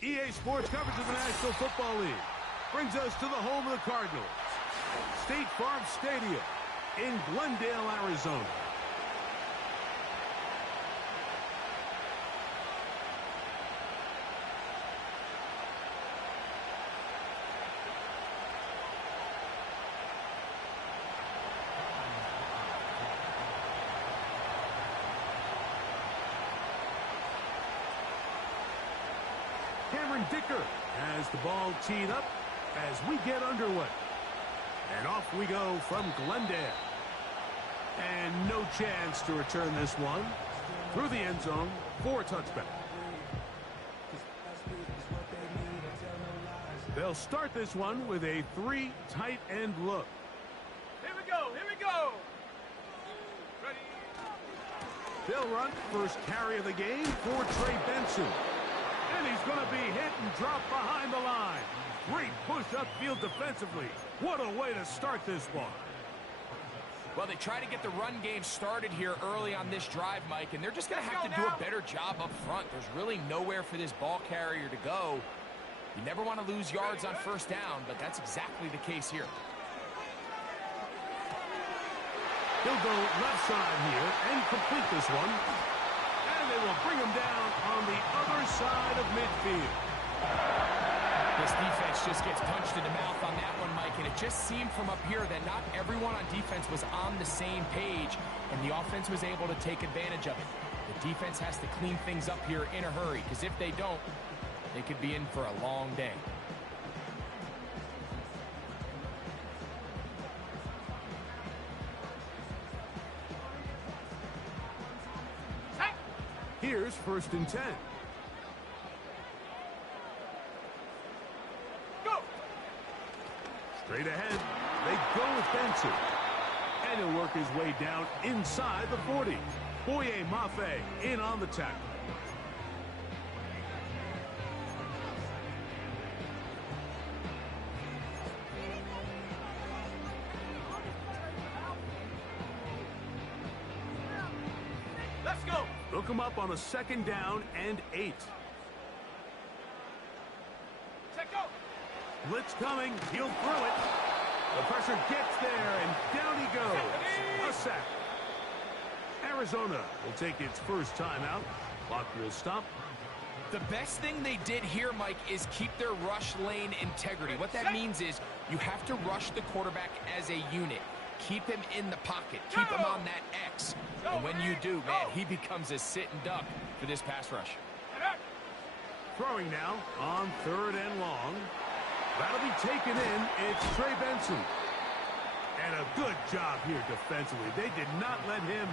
EA Sports coverage of the National Football League brings us to the home of the Cardinals, State Farm Stadium in Glendale, Arizona. Cameron Dicker has the ball teed up as we get underway. And off we go from Glendale. And no chance to return this one through the end zone for a touchback. They'll start this one with a 3 tight end look. Here we go, here we go. Ready. They'll run first carry of the game for Trey Benson. And he's going to be hit and dropped behind the line. Great push upfield defensively. What a way to start this one. Well, they try to get the run game started here early on this drive, Mike, and they're just going to have to do a better job up front. There's really nowhere for this ball carrier to go. You never want to lose yards on first down, but that's exactly the case here. He'll go left side here and complete this one. And they will bring him down on the other side of midfield. This defense just gets punched in the mouth on that one, Mike, and it just seemed from up here that not everyone on defense was on the same page, and the offense was able to take advantage of it. The defense has to clean things up here in a hurry, because if they don't, they could be in for a long day. Here's 1st and 10. Go! Straight ahead, they go with Benson. And he'll work his way down inside the 40. Boye Mafe in on the tackle. Let's go! Look him up on a 2nd down and 8. Check go! Blitz coming. He'll throw it. The pressure gets there, and down he goes. A sack. Arizona will take its first timeout. Clock will stop. The best thing they did here, Mike, is keep their rush lane integrity. What that means is you have to rush the quarterback as a unit. Keep him in the pocket. Keep him on that X. And when you do, man, he becomes a sitting duck for this pass rush. Throwing now on 3rd and long. That'll be taken in. It's Trey Benson. And a good job here defensively. They did not let him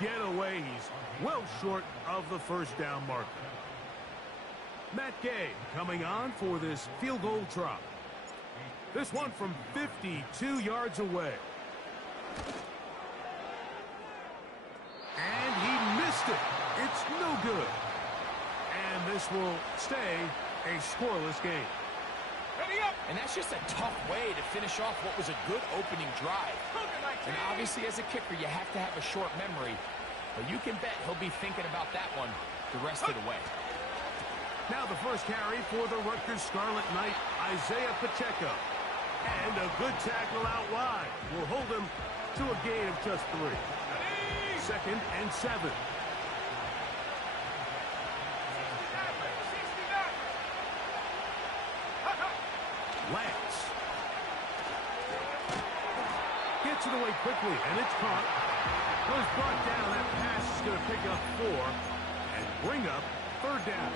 get away. He's well short of the 1st down marker. Matt Gay coming on for this field goal try. This one from 52 yards away. And he missed it. It's no good. And this will stay a scoreless game. Ready up! And that's just a tough way to finish off what was a good opening drive. And obviously, as a kicker, you have to have a short memory. But you can bet he'll be thinking about that one the rest of the way. Now the first carry for the Rutgers Scarlet Knight, Isaiah Pacheco. And a good tackle out wide will hold him to a gain of just 3. 2nd and 7. Lance gets it away quickly, and it's caught. Was brought down. That pass is going to pick up 4 and bring up 3rd down.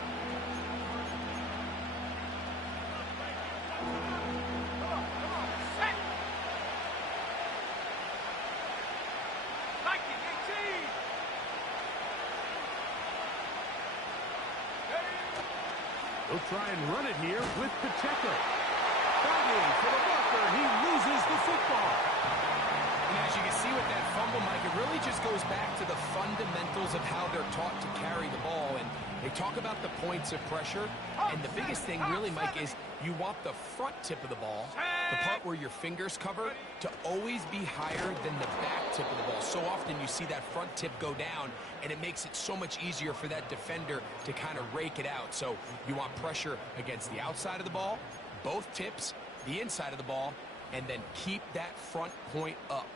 They'll try and run it here with Pacheco. Fighting for the blocker. He loses the football. And as you can see with that fumble, Mike, it really just goes back to the fundamentals of how they're taught to carry the ball. And they talk about the points of pressure. And the biggest thing really, Mike, is you want the front tip of the ball, the part where your fingers cover. to always be higher than the back tip of the ball. So often you see that front tip go down, and it makes it so much easier for that defender to kind of rake it out. So you want pressure against the outside of the ball, both tips, the inside of the ball, and then keep that front point up.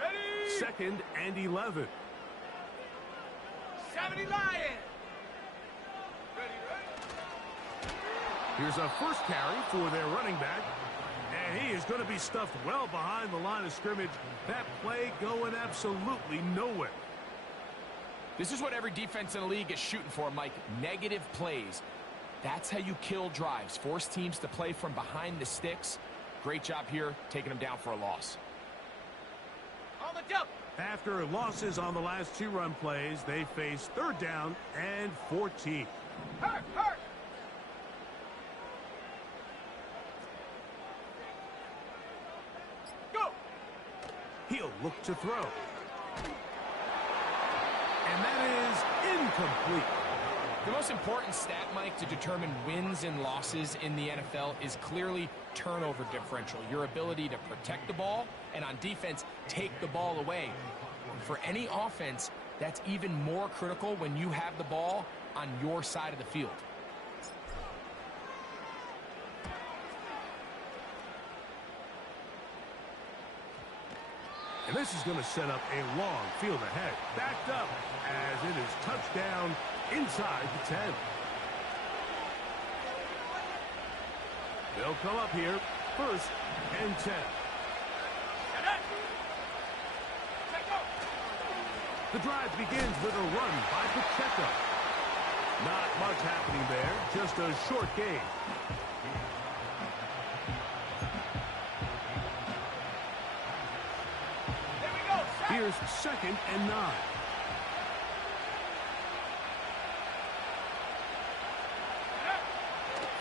Ready? 2nd and 11. 70 Lions. Ready? Here's a first carry for their running back. And he is going to be stuffed well behind the line of scrimmage. That play going absolutely nowhere. This is what every defense in the league is shooting for, Mike. Negative plays. That's how you kill drives. Force teams to play from behind the sticks. Great job here, taking them down for a loss. On the jump. After losses on the last 2 run plays, they face 3rd down and 14. Hurt. Go. He'll look to throw. And that is incomplete. The most important stat, Mike, to determine wins and losses in the NFL is clearly turnover differential, your ability to protect the ball, and on defense, take the ball away. For any offense, that's even more critical when you have the ball on your side of the field. And this is going to set up a long field ahead. Backed up as it is touchdown inside the 10. They'll come up here, 1st and 10. The drive begins with a run by Pacheco. Not much happening there, just a short gain. Here's 2nd and 9.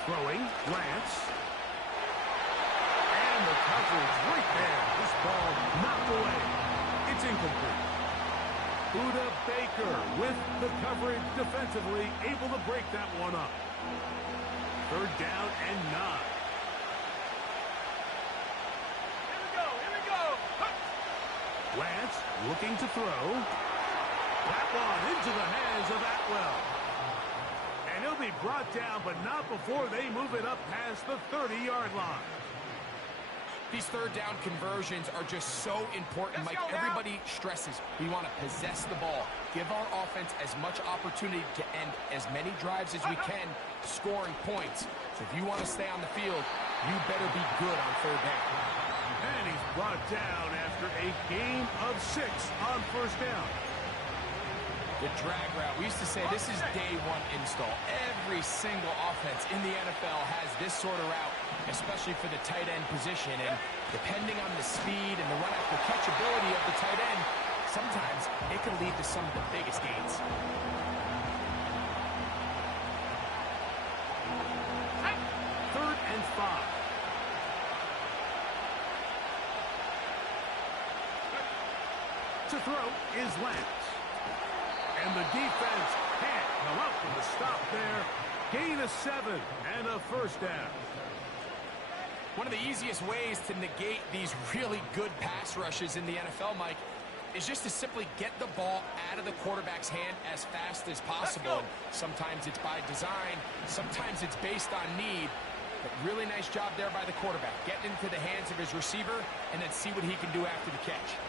Throwing, Lance. And the coverage right there. This ball knocked away. It's incomplete. Budda Baker with the coverage defensively, able to break that one up. 3rd down and 9. Here we go. Lance looking to throw. That one into the hands of Atwell. And he'll be brought down, but not before they move it up past the 30-yard line. These 3rd down conversions are just so important, Mike. Everybody stresses we want to possess the ball, give our offense as much opportunity to end as many drives as we can, scoring points. So if you want to stay on the field, you better be good on 3rd down. And he's brought down after a gain of 6 on 1st down. The drag route. We used to say this is day 1 install. Every single offense in the NFL has this sort of route, especially for the tight end position. And depending on the speed and the run after catch ability of the tight end, sometimes it can lead to some of the biggest gains. Third and 5. To throw is Lance. And the defense can't come up with a stop there. Gain of 7 and a 1st down. One of the easiest ways to negate these really good pass rushes in the NFL, Mike, is just to simply get the ball out of the quarterback's hand as fast as possible. And sometimes it's by design, sometimes it's based on need. But really nice job there by the quarterback, getting into the hands of his receiver and then see what he can do after the catch.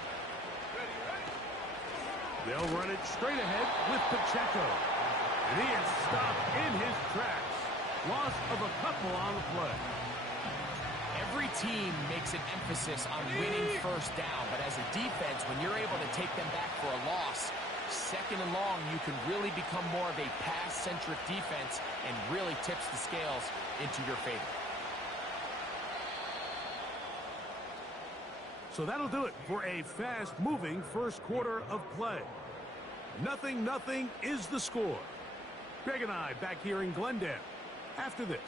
They'll run it straight ahead with Pacheco. And he is stopped in his tracks. Loss of a couple on the play. Every team makes an emphasis on winning 1st down, but as a defense, when you're able to take them back for a loss, 2nd and long, you can really become more of a pass-centric defense and really tips the scales into your favor. So that'll do it for a fast-moving 1st quarter of play. 0-0 is the score. Greg and I back here in Glendale after this.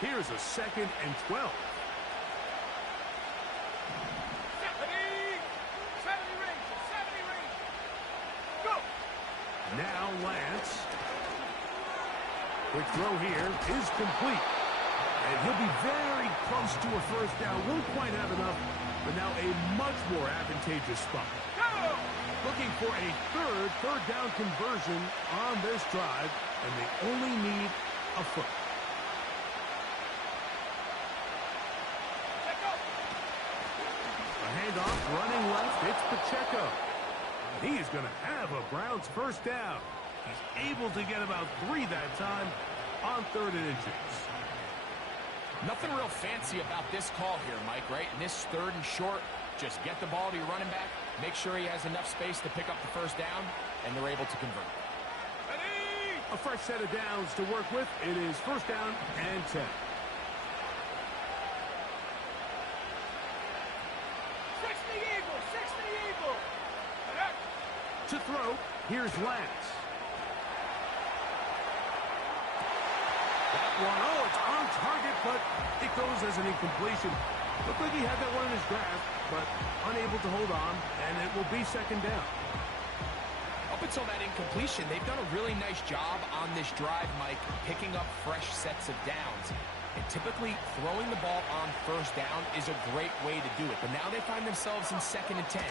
Here's a 2nd and 12. 70 range. Go! Now Lance. Quick throw here is complete. And he'll be very close to a first down. Won't quite have enough, but now a much more advantageous spot. Go! Looking for a third down conversion on this drive, and they only need a foot. A handoff running left. It's Pacheco. He's going to have a Browns first down. He's able to get about 3 that time on 3rd and inches. Nothing real fancy about this call here, Mike, right? In this 3rd and short, just get the ball to your running back, make sure he has enough space to pick up the first down, and they're able to convert. Ready! A fresh set of downs to work with. It is first down and 10. 60 Eagle! To throw, here's Lance. That one, it's on target, but it goes as an incompletion. Looked like he had that one in his grasp, but unable to hold on, and it will be 2nd down. Up until that incompletion, they've done a really nice job on this drive, Mike, picking up fresh sets of downs. And typically, throwing the ball on first down is a great way to do it. But now they find themselves in 2nd and 10.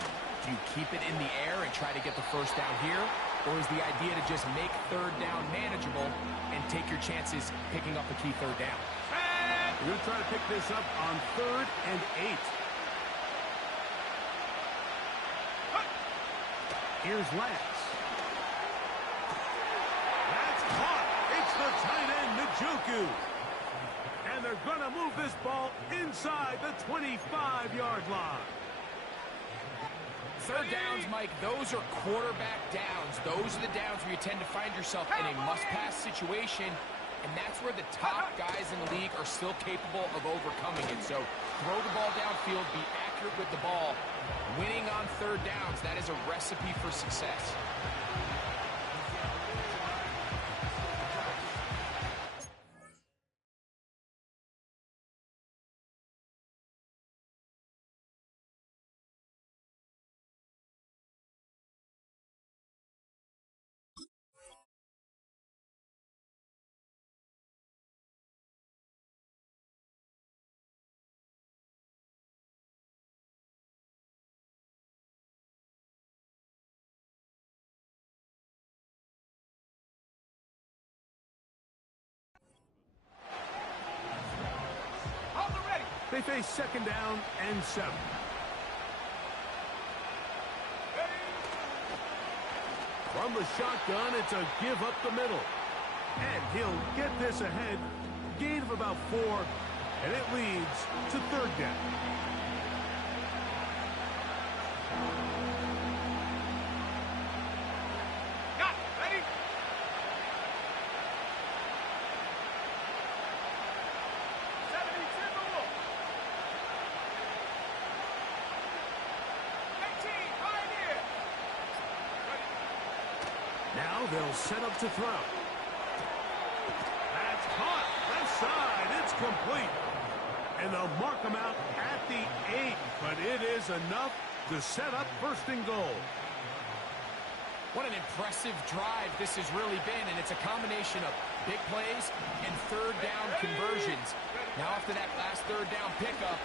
Do you keep it in the air and try to get the first down here? Or is the idea to just make 3rd down manageable and take your chances picking up a key 3rd down? We're going to try to pick this up on 3rd and 8. Here's Lance. That's caught. It's the tight end, Njoku. And they're going to move this ball inside the 25-yard line. 3rd downs, Mike, those are quarterback downs. Those are the downs where you tend to find yourself in a must-pass situation, and that's where the top guys in the league are still capable of overcoming it. So throw the ball downfield, be accurate with the ball. Winning on 3rd downs, that is a recipe for success. They face 2nd down and 7. From the shotgun, it's a give up the middle. And he'll get this ahead. Gain of about 4, and it leads to 3rd down. Got it. Ready? Now they'll set up to throw. That's caught. Left side. It's complete. And they'll mark him out at the 8. But it is enough to set up 1st and goal. What an impressive drive this has really been, and it's a combination of big plays and 3rd down conversions. Now after that last 3rd down pickup,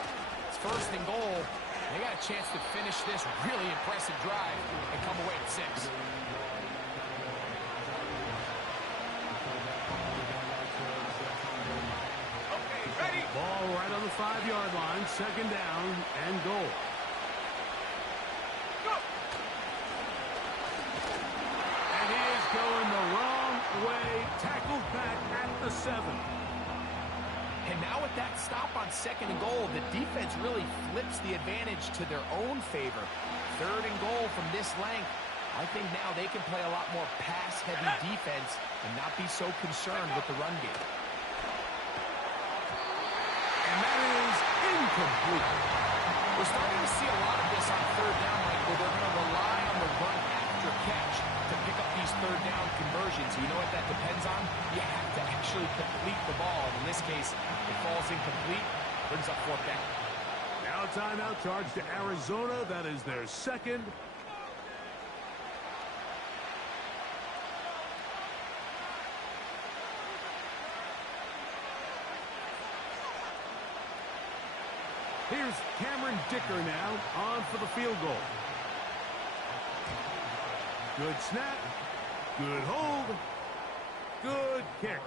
it's 1st and goal. They got a chance to finish this really impressive drive and come away with 6. Ball right on the 5-yard line, 2nd down and goal. Go! And he is going the wrong way, tackled back at the 7. And now with that stop on 2nd and goal, the defense really flips the advantage to their own favor. 3rd and goal from this length. I think now they can play a lot more pass-heavy defense and not be so concerned with the run game. incomplete. We're starting to see a lot of this on third down, Mike, where they're going to rely on the run after catch to pick up these third down conversions. You know what that depends on? You have to actually complete the ball. And in this case, it falls incomplete, brings up fourth down. Now a timeout charge to Arizona. That is their second. Here's Cameron Dicker now on for the field goal. Good snap. Good hold. Good kick.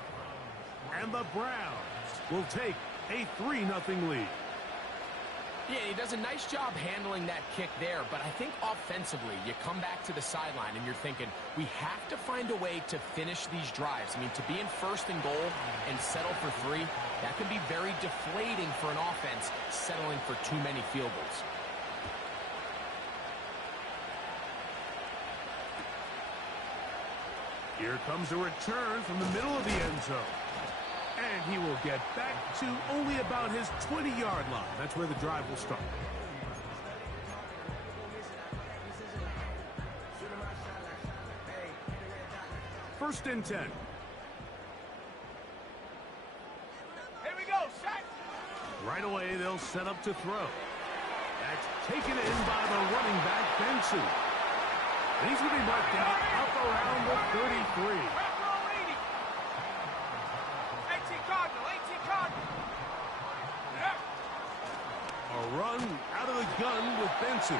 And the Browns will take a 3-0 lead. Yeah, he does a nice job handling that kick there, but I think offensively, you come back to the sideline and you're thinking, we have to find a way to finish these drives. I mean, to be in first and goal and settle for 3, that can be very deflating for an offense settling for too many field goals. Here comes a return from the middle of the end zone. And he will get back to only about his 20-yard line. That's where the drive will start. First and 10. Here we go, set. Right away, they'll set up to throw. That's taken in by the running back, Benson. And he's going to be marked out up around the 33. A run out of the gun with Benson.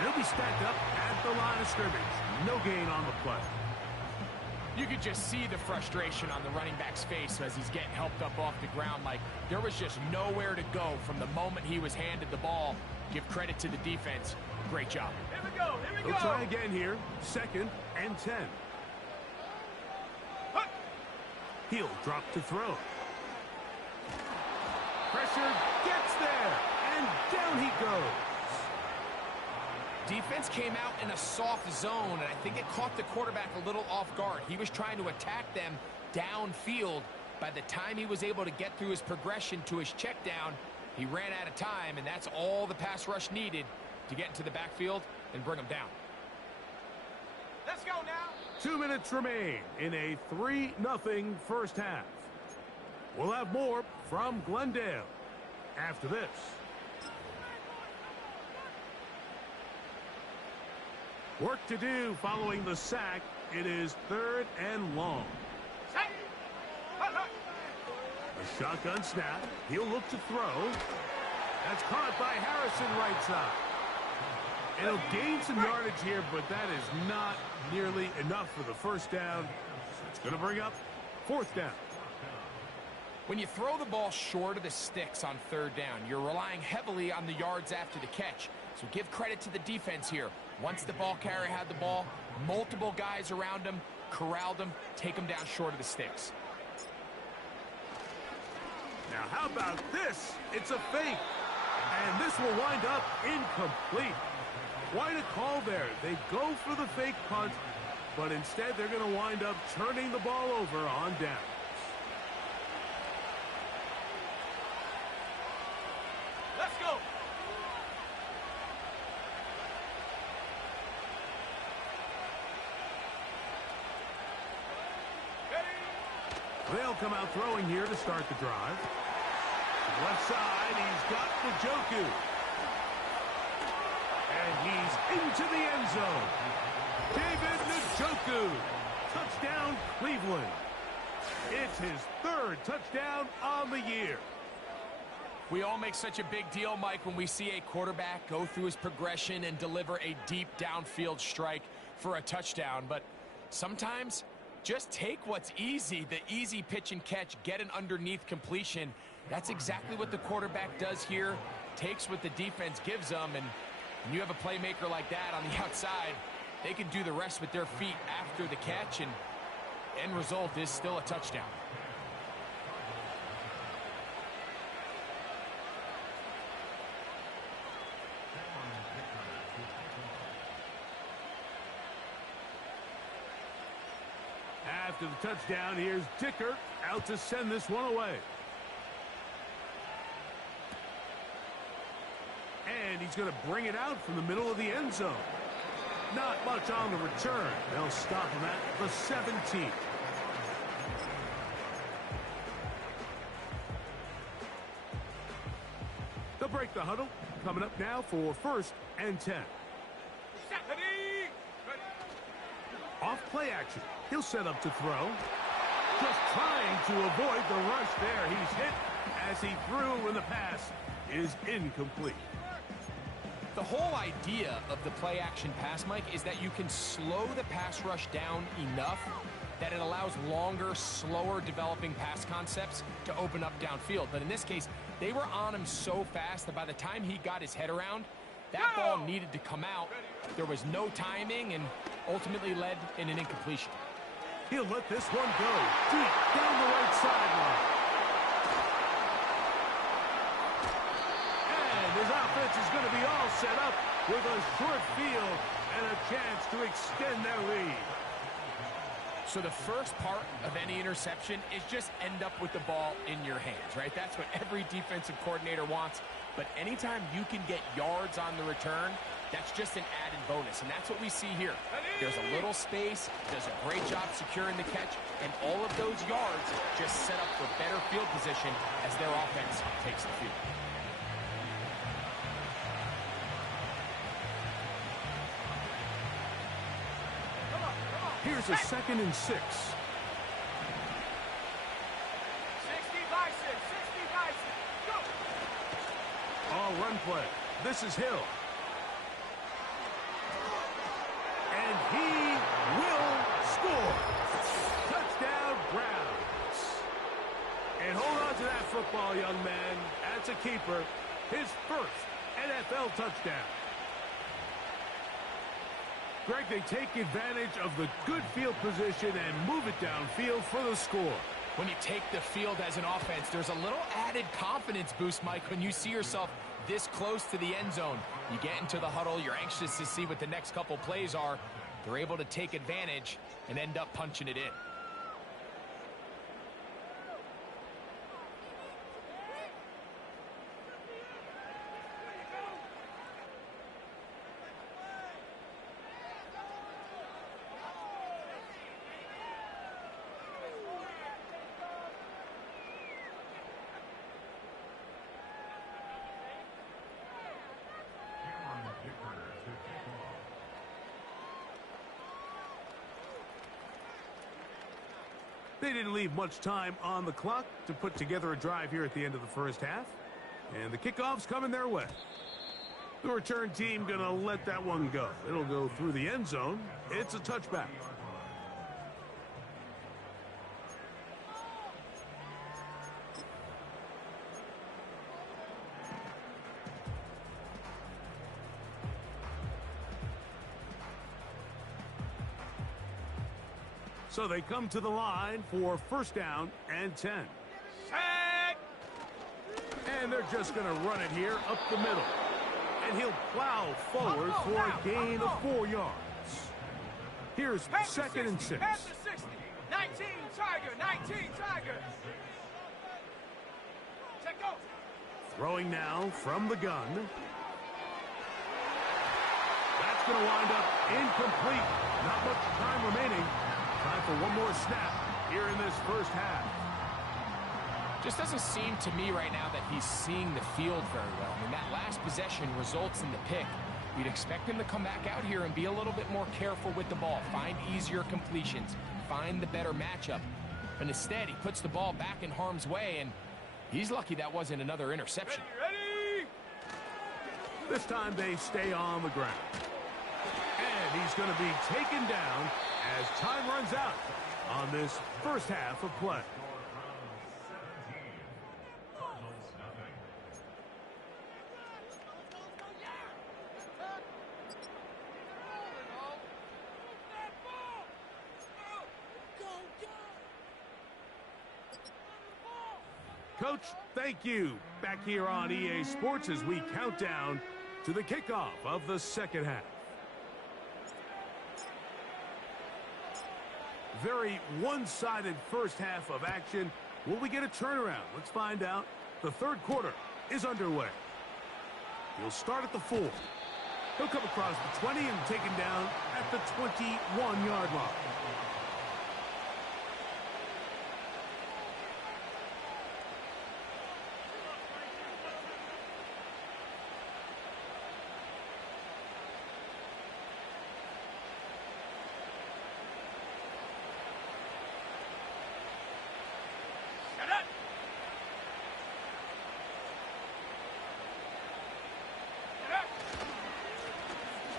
He'll be stacked up at the line of scrimmage. No gain on the play. You could just see the frustration on the running back's face as he's getting helped up off the ground. Like, there was just nowhere to go from the moment he was handed the ball. Give credit to the defense. Great job. Here we go, here we go. They'll try again here. Second and 10. He'll drop to throw. Pressure gets there, and down he goes. Defense came out in a soft zone, and I think it caught the quarterback a little off guard. He was trying to attack them downfield. By the time he was able to get through his progression to his check down, he ran out of time, and that's all the pass rush needed to get into the backfield and bring him down. Let's go now. 2 minutes remain in a 3-0 first half. We'll have more from Glendale after this. Work to do following the sack. It is 3rd and long. A shotgun snap. He'll look to throw. That's caught by Harrison right side. And he'll gain some yardage here, but that is not nearly enough for the first down. It's going to bring up 4th down. When you throw the ball short of the sticks on 3rd down, you're relying heavily on the yards after the catch. So give credit to the defense here. Once the ball carrier had the ball, multiple guys around him, corralled him, take him down short of the sticks. Now, how about this? It's a fake. And this will wind up incomplete. Quite a call there. They go for the fake punt, but instead they're going to wind up turning the ball over on downs. Let's go. They'll come out throwing here to start the drive. To the left side, he's got Njoku. And he's into the end zone. David Njoku. Touchdown, Cleveland. It's his 3rd touchdown on the year. We all make such a big deal, Mike, when we see a quarterback go through his progression and deliver a deep downfield strike for a touchdown. But sometimes, just take what's easy, the easy pitch and catch, get an underneath completion. That's exactly what the quarterback does here. Takes what the defense gives them, and when you have a playmaker like that on the outside, they can do the rest with their feet after the catch, and end result is still a touchdown. After the touchdown, here's Dicker out to send this one away. And he's going to bring it out from the middle of the end zone. Not much on the return. They'll stop him at the 17. They'll break the huddle. Coming up now for 1st and 10. Off play action. He'll set up to throw. Just trying to avoid the rush there. He's hit as he threw, and the pass is incomplete. The whole idea of the play action pass, Mike, is that you can slow the pass rush down enough that it allows longer, slower developing pass concepts to open up downfield. But in this case, they were on him so fast that by the time he got his head around, that ball needed to come out. There was no timing and ultimately led in an incompletion. He'll let this one go deep down the right sideline. And his offense is going to be all set up with a short field and a chance to extend their lead. So the first part of any interception is just end up with the ball in your hands, right? That's what every defensive coordinator wants. But anytime you can get yards on the return, that's just an added bonus. And that's what we see here. There's a little space, does a great job securing the catch, and all of those yards just set up for better field position as their offense takes the field. Here's a 2nd and 6. 60 by 6, 60 by 6, go! All run play. This is Hill. And he will score. Touchdown, Browns. And hold on to that football, young man. That's a keeper. His first NFL touchdown. Greg, they take advantage of the good field position and move it downfield for the score. When you take the field as an offense, there's a little added confidence boost, Mike, when you see yourself this close to the end zone. You get into the huddle, you're anxious to see what the next couple plays are. They're able to take advantage and end up punching it in. They didn't leave much time on the clock to put together a drive here at the end of the first half. And the kickoff's coming their way. The return team going to let that one go. It'll go through the end zone. It's a touchback. So they come to the line for 1st down and 10. Sack! And they're just going to run it here up the middle. And he'll plow forward for a gain of 4 yards. Here's 2nd and 6. Pass the 60. 19 Tiger, 19 Tiger. Check go. Throwing now from the gun. That's going to wind up incomplete. Not much time remaining. Time for one more snap here in this first half. Just doesn't seem to me right now that he's seeing the field very well. I mean, that last possession results in the pick. You'd expect him to come back out here and be a little bit more careful with the ball, find easier completions, find the better matchup. But instead, he puts the ball back in harm's way, and he's lucky that wasn't another interception. Ready? This time they stay on the ground. And he's going to be taken down as time runs out on this first half of play. Coach, thank you. Back here on EA Sports as we count down to the kickoff of the second half. Very one-sided first half of action. Will we get a turnaround? Let's find out. The third quarter is underway. He'll start at the 4. He'll come across the 20 and take him down at the 21-yard line.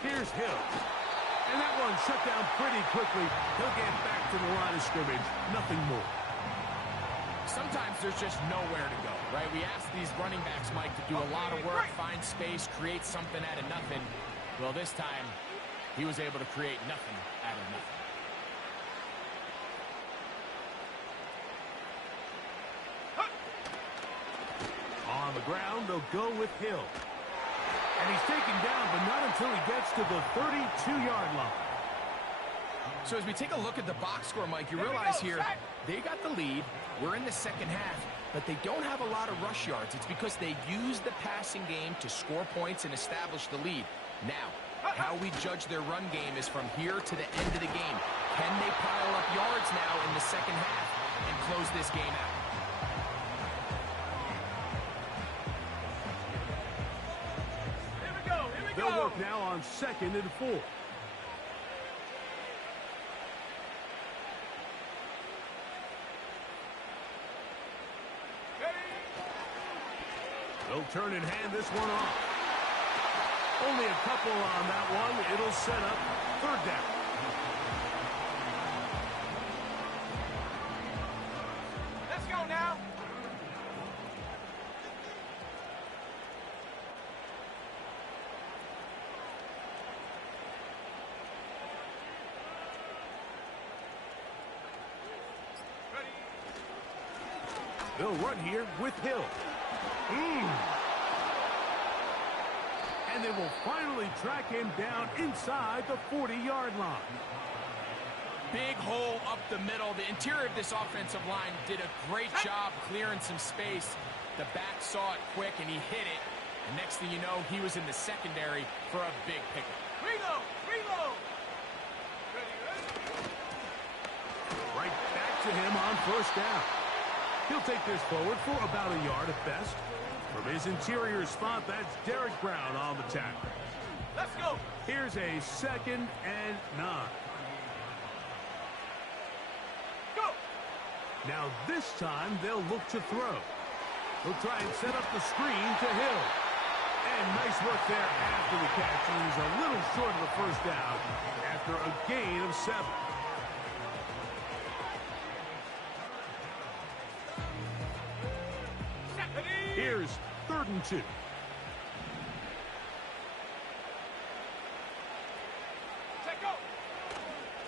Here's Hill. And that one shut down pretty quickly. He'll get back to the line of scrimmage. Nothing more. Sometimes there's just nowhere to go, right? We ask these running backs, Mike, to do a lot of work, find space, create something out of nothing. Well, this time, he was able to create nothing out of nothing. On the ground, they'll go with Hill. And he's taken down, but not until he gets to the 32-yard line. So as we take a look at the box score, Mike, you realize here they got the lead. We're in the second half, but they don't have a lot of rush yards. It's because they use the passing game to score points and establish the lead. Now, how we judge their run game is from here to the end of the game. Can they pile up yards now in the second half and close this game out? They'll work now on 2nd and 4. They'll turn and hand this one off. Only a couple on that one. It'll set up 3rd down. Let's go now. They'll run here with Hill. And they will finally track him down inside the 40-yard line. Big hole up the middle. The interior of this offensive line did a great job clearing some space. The back saw it quick, and he hit it. And next thing you know, he was in the secondary for a big pickup. Reload! Reload! Right back to him on 1st down. He'll take this forward for about a yard at best. From his interior spot, that's Derek Brown on the tackle. Let's go! Here's a 2nd and 9. Go! Now this time they'll look to throw. He'll try and set up the screen to Hill. And nice work there after the catch. He's a little short of the 1st down after a gain of 7. Here's 3rd and 2.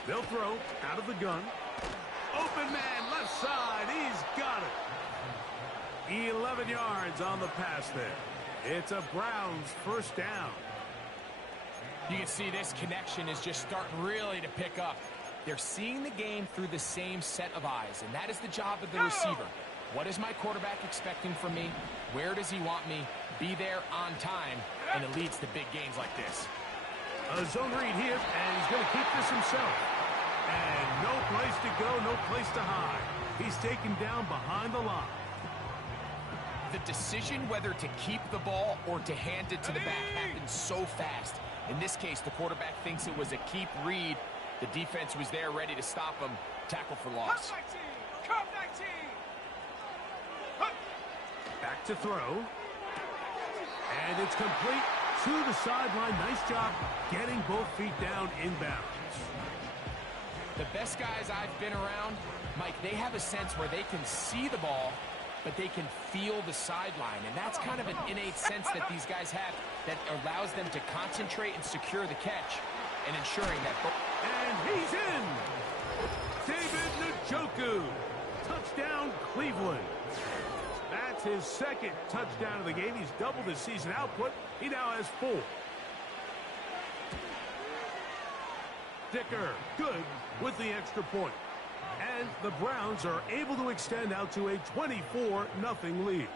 They'll throw out of the gun. Open man, left side. He's got it. 11 yards on the pass there. It's a Browns 1st down. You can see this connection is just starting really to pick up. They're seeing the game through the same set of eyes, and that is the job of the receiver. What is my quarterback expecting from me? Where does he want me? Be there on time, and it leads to big gains like this. A zone read here, and he's going to keep this himself. And no place to go, no place to hide. He's taken down behind the line. The decision whether to keep the ball or to hand it to the back happens so fast. In this case, the quarterback thinks it was a keep read. The defense was there ready to stop him. Tackle for loss. Come 19! Back to throw. And it's complete to the sideline. Nice job getting both feet down inbounds. The best guys I've been around, Mike, they have a sense where they can see the ball, but they can feel the sideline. And that's kind of an innate sense that these guys have that allows them to concentrate and secure the catch and ensuring that. And he's in. David Njoku. Touchdown, Cleveland. That's his 2nd touchdown of the game. He's doubled his season output. He now has 4. Dicker, good with the extra point. And the Browns are able to extend out to a 24-0 lead.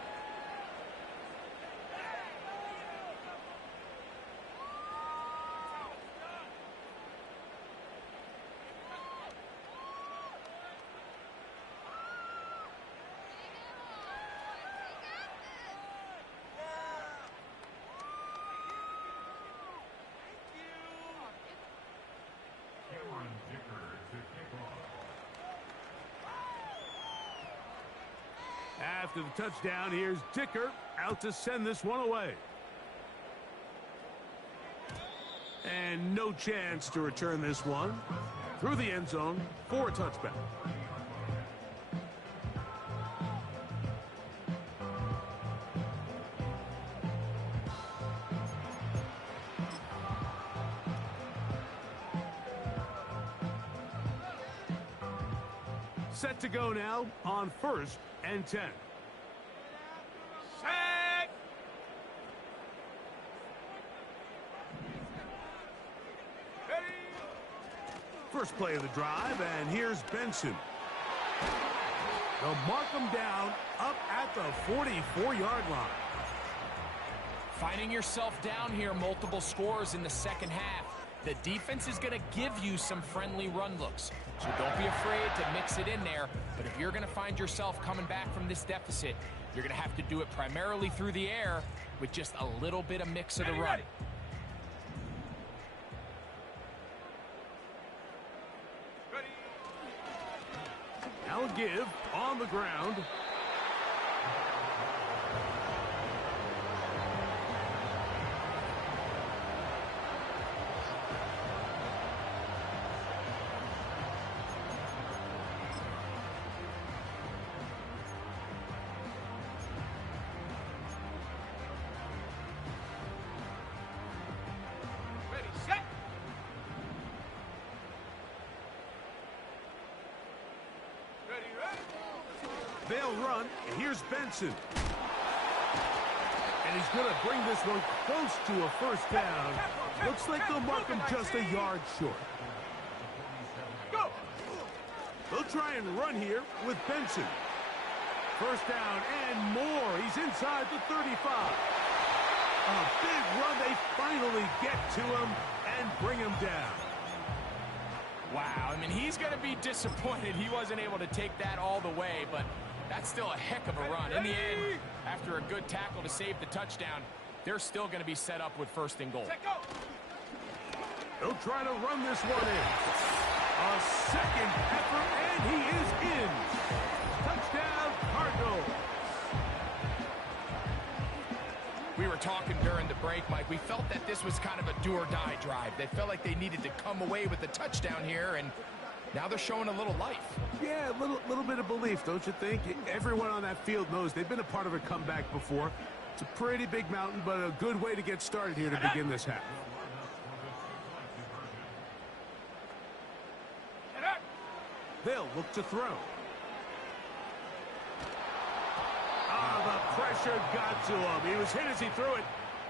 After the touchdown, here's Dicker out to send this one away. And no chance to return this one through the end zone for a touchback. Set to go now on 1st and 10. Set. Ready. First play of the drive, and here's Benson. They'll mark him down up at the 44-yard line. Finding yourself down here, multiple scores in the second half. The defense is going to give you some friendly run looks, so don't be afraid to mix it in there. But if you're going to find yourself coming back from this deficit, you're going to have to do it primarily through the air with just a little bit of mix of the run. Ready. Now a give on the ground. They'll run, and here's Benson. And he's going to bring this one close to a first down. Looks like they'll mark him just a yard short. Go. They'll try and run here with Benson. First down and more. He's inside the 35. A big run. They finally get to him and bring him down. Wow, I mean, he's going to be disappointed he wasn't able to take that all the way, but that's still a heck of a run. In the end, after a good tackle to save the touchdown, they're still going to be set up with 1st and goal. They'll try to run this one in. A second effort, and he is in. Touchdown, Cardinals. We were talking during the break, Mike. We felt that this was kind of a do-or-die drive. They felt like they needed to come away with the touchdown here, and now they're showing a little life. Yeah, a little bit of belief, don't you think? Everyone on that field knows they've been a part of a comeback before. It's a pretty big mountain, but a good way to get started here to begin this half. They'll look to throw. The pressure got to him. He was hit as he threw it.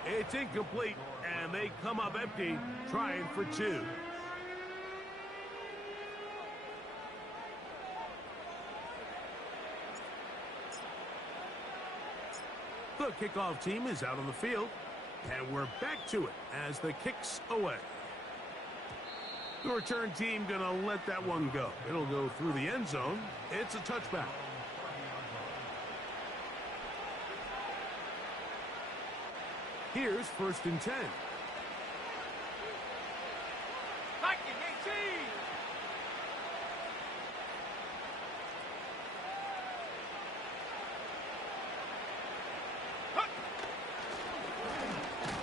It's incomplete, and they come up empty, trying for 2. The kickoff team is out on the field, and we're back to it as the kick's away. The return team going to let that one go. It'll go through the end zone. It's a touchback. Here's 1st and 10.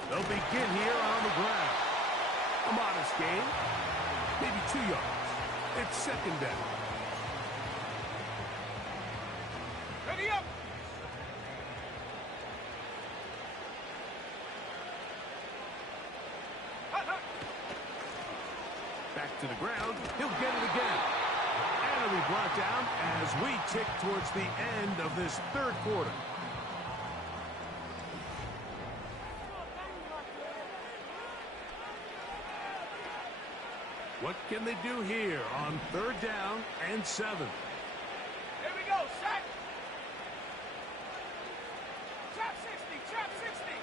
They'll begin here on the ground. A modest gain, maybe 2 yards. It's 2nd down. Ready up. Back to the ground. He'll get it again. And it'll be brought down as we tick towards the end of this 3rd quarter. What can they do here on 3rd down and 7? Here we go, set. Trap 60, trap 60.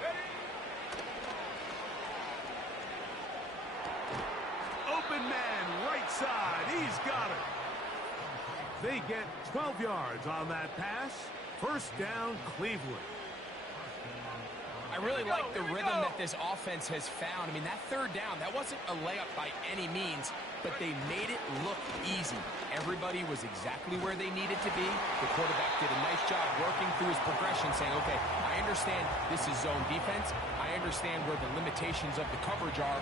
Ready. Open man, right side. He's got it. They get 12 yards on that pass. First down, Cleveland. I really like the rhythm that this offense has found. I mean, that 3rd down, that wasn't a layup by any means. but they made it look easy. Everybody was exactly where they needed to be. The quarterback did a nice job working through his progression, saying, okay, I understand this is zone defense. I understand where the limitations of the coverage are.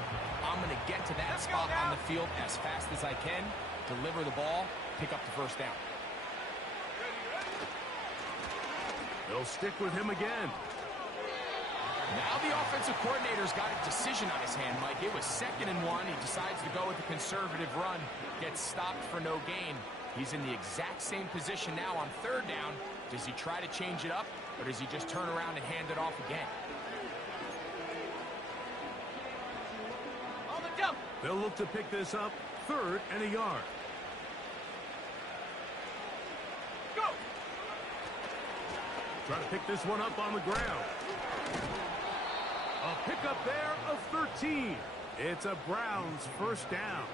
I'm going to get to that spot on the field as fast as I can, deliver the ball, pick up the first down. They'll stick with him again. Now the offensive coordinator's got a decision on his hand, Mike. It was 2nd and 1. He decides to go with a conservative run, gets stopped for no gain. He's in the exact same position now on 3rd down. Does he try to change it up, or does he just turn around and hand it off again? On the jump. They'll look to pick this up, 3rd and a yard. Go. Try to pick this one up on the ground. A pickup there of 13. It's a Browns first down.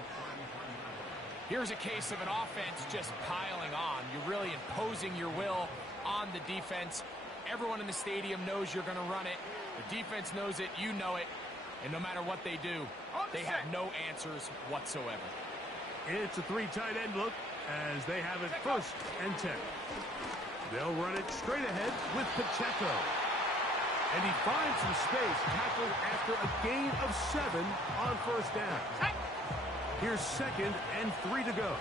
Here's a case of an offense just piling on. You're really imposing your will on the defense. Everyone in the stadium knows you're going to run it. The defense knows it. You know it. And no matter what they do, they have no answers whatsoever. It's a 3 tight end look as they have it 1st and 10. They'll run it straight ahead with Pacheco. And he finds some space, tackled after a gain of 7 on 1st down. Here's 2nd and 3 to go.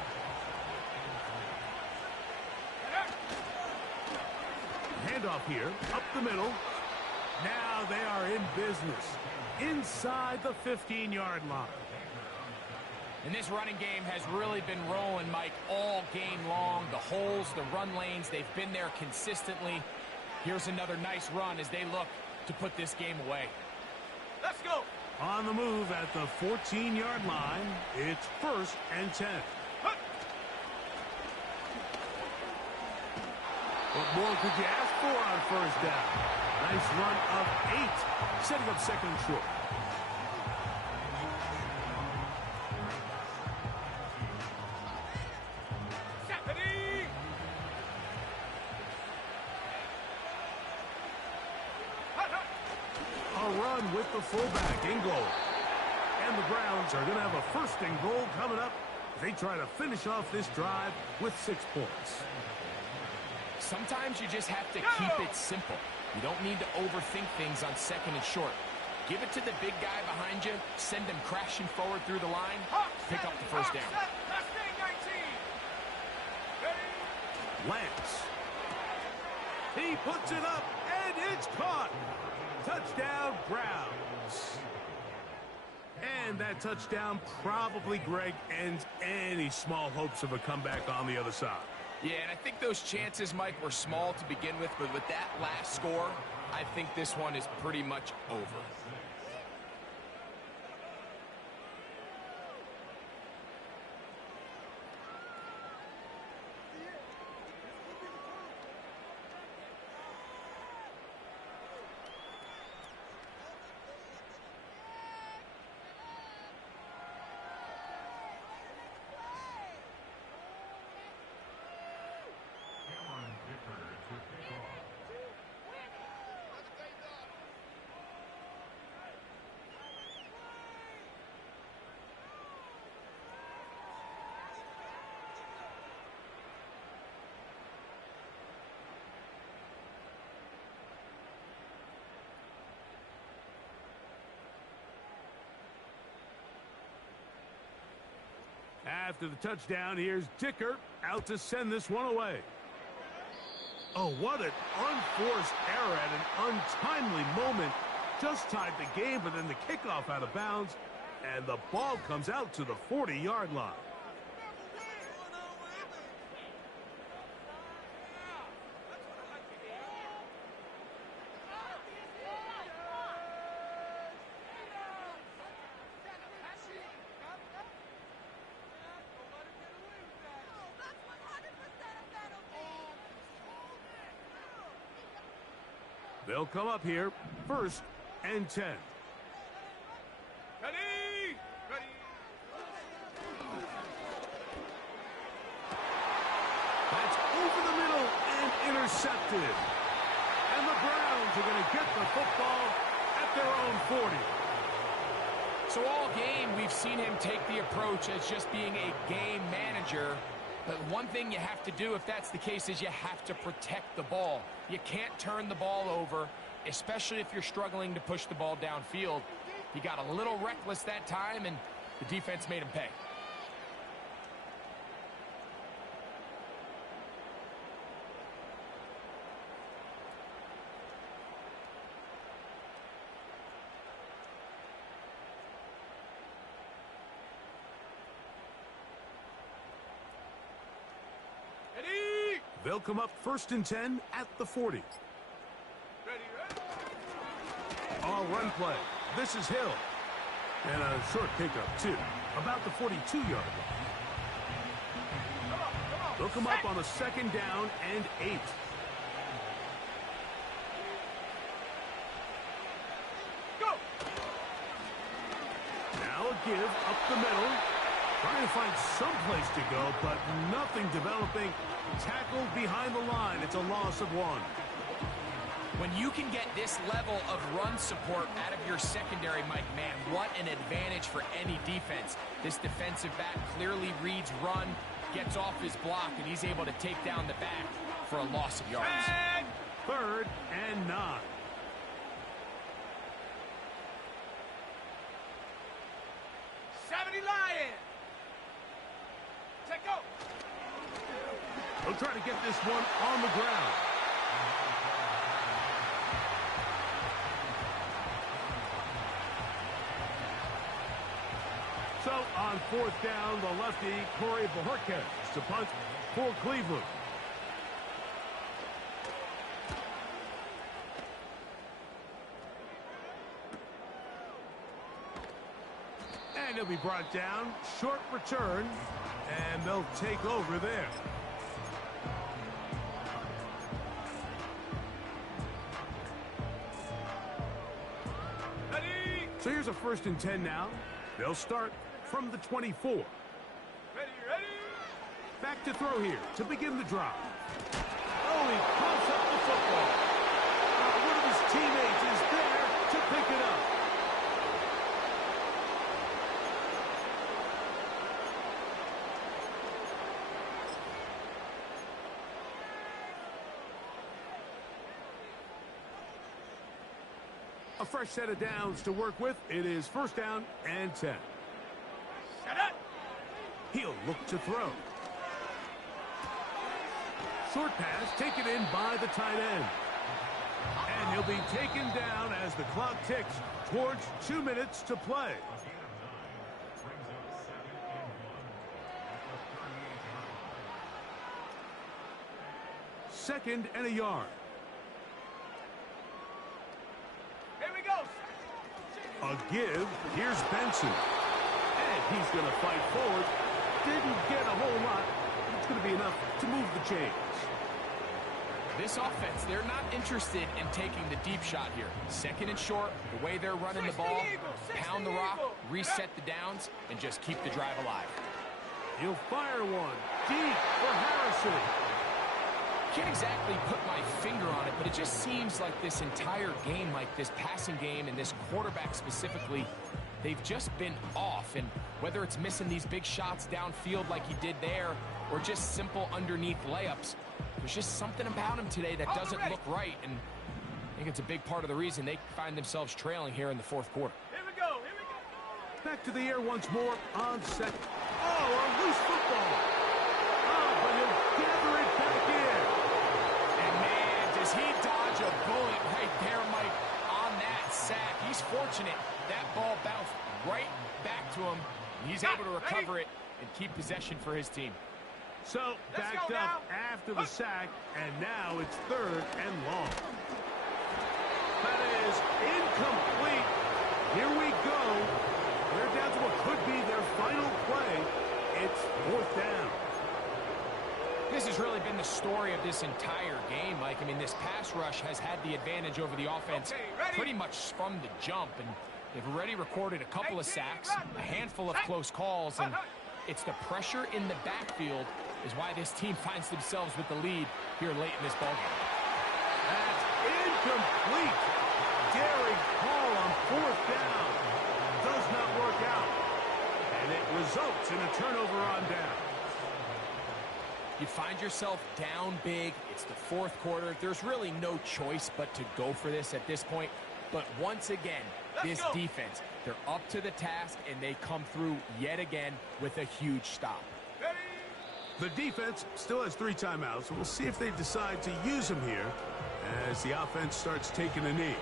Handoff here, up the middle. Now they are in business, inside the 15-yard line. And this running game has really been rolling, Mike, all game long. The holes, the run lanes, they've been there consistently. Here's another nice run as they look to put this game away. Let's go. On the move at the 14-yard line, it's 1st and 10. What more could you ask for on 1st down? Nice run of 8, setting up 2nd and short. With the fullback in goal. And the Browns are going to have a 1st and goal coming up. They try to finish off this drive with 6 points. Sometimes you just have to keep it simple. You don't need to overthink things on 2nd and short. Give it to the big guy behind you. Send him crashing forward through the line. Pick up the first down. Lance. He puts it up, and it's caught. Touchdown, Browns. And that touchdown probably, Greg, ends any small hopes of a comeback on the other side. Yeah, and I think those chances, Mike, were small to begin with, but with that last score, I think this one is pretty much over. After the touchdown, here's Dicker out to send this one away. Oh, what an unforced error at an untimely moment. Just tied the game, but then the kickoff out of bounds, and the ball comes out to the 40-yard line. They'll come up here, 1st and 10. Ready? Ready. That's over the middle and intercepted. And the Browns are going to get the football at their own 40. So all game, we've seen him take the approach as just being a game manager. But one thing you have to do, if that's the case, is you have to protect the ball. You can't turn the ball over, especially if you're struggling to push the ball downfield. He got a little reckless that time, and the defense made him pay. They'll come up 1st and 10 at the 40. All run play. This is Hill. And a short pickup, too. About the 42-yard line. They'll come up on a 2nd down and 8. Go! Now a give up the middle. Trying to find some place to go, but nothing developing. Tackled behind the line. It's a loss of 1. When you can get this level of run support out of your secondary, Mike, man, what an advantage for any defense. This defensive back clearly reads run, gets off his block, and he's able to take down the back for a loss of yards. 3rd and 9. Lion! Take go! They'll try to get this one on the ground. So on 4th down, the lefty, Corey Bojorquez to punt for Cleveland. And he'll be brought down. Short return. And they'll take over there. Ready! So here's a 1st and 10 now. They'll start from the 24. Ready! Back to throw here to begin the drive. Oh, he pumps up the football. One of his teammates is there to pick it up. A fresh set of downs to work with. It is 1st down and 10. Set up! He'll look to throw. Short pass taken in by the tight end. And he'll be taken down as the clock ticks towards 2 minutes to play. Second and a yard. Here we go! A give. Here's Benson. And he's going to fight forward. Didn't get a whole lot. It's going to be enough to move the chains. This offense, they're not interested in taking the deep shot here. 2nd and short, the way they're running the ball, pound the rock, reset the downs, and just keep the drive alive. He'll fire one deep for Harrison. Can't exactly put my finger on it, but it just seems like this entire game, like this passing game and this quarterback specifically, they've just been off. And whether it's missing these big shots downfield like he did there, or just simple underneath layups, there's just something about him today that doesn't look right. And I think it's a big part of the reason they find themselves trailing here in the 4th quarter. Here we go! Here we go! Back to the air once more on 2nd. Oh, a loose football. Oh, but he'll gather it back in. And man, does he dodge a bullet right there, Mike, on that sack. He's fortunate that ball bounced right back to him. He's able to recover it and keep possession for his team. So backed up after the sack, and now it's 3rd and long. That is incomplete. Here we go. They're down to what could be their final play. It's 4th down. This has really been the story of this entire game, Mike. I mean, this pass rush has had the advantage over the offense pretty much from the jump, and they've already recorded a couple of sacks, a handful of close calls, and it's the pressure in the backfield is why this team finds themselves with the lead here late in this ballgame. That's incomplete. Daring call on 4th down. does not work out. And it results in a turnover on down. You find yourself down big. It's the fourth quarter. There's really no choice but to go for this at this point. But once again, this defense, they're up to the task, and they come through yet again with a huge stop. The defense still has 3 timeouts. We'll see if they decide to use them here as the offense starts taking a knee.